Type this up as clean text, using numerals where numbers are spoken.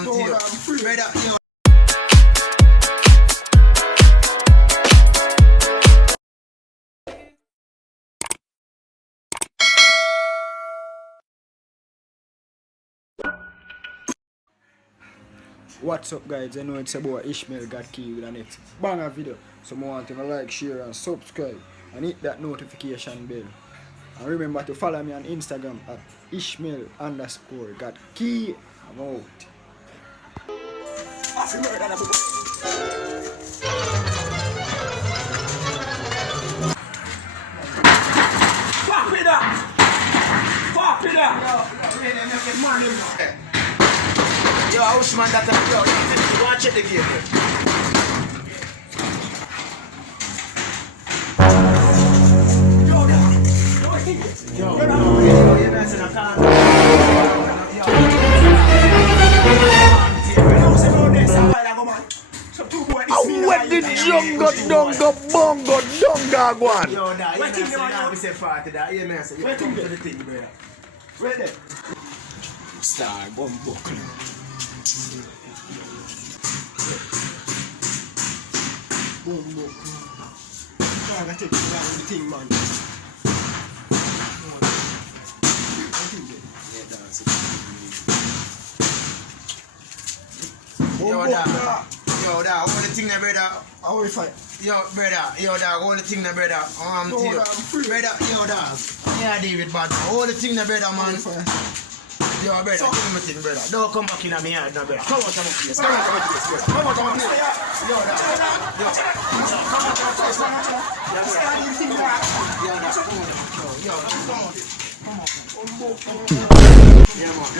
Brother, yo. What's up guys, I know it's your boy Ishmael got key with the next banger video. So I want to like, share and subscribe and hit that notification bell. And remember to follow me on Instagram at Ishmael_got-key. I'm out. Pop it up! Pop it up! Yo, Houseman, that yo, you want to check the game, bro? What the jungle dongo bongo donga one? Yo, that, you know, say far to that. You know, say you come to the thing, brother. Ready? Star Bumbo Club. Bumbo Club. I gotta take it down the thing, man. Yo, that, all the thing there, brother. How we fight? Yo, brother, all the thing there, brother. Brother, yo, dog. Yeah, David, but all the thing there, brother, man. Yo, brother, give me my thing, brother. Don't come back in my yard, no, brother. Come out of my place. Come out of my place, brother. Come out of my place. Yo, dog. Yo, come out of my place. Yo, come on. Yeah, man.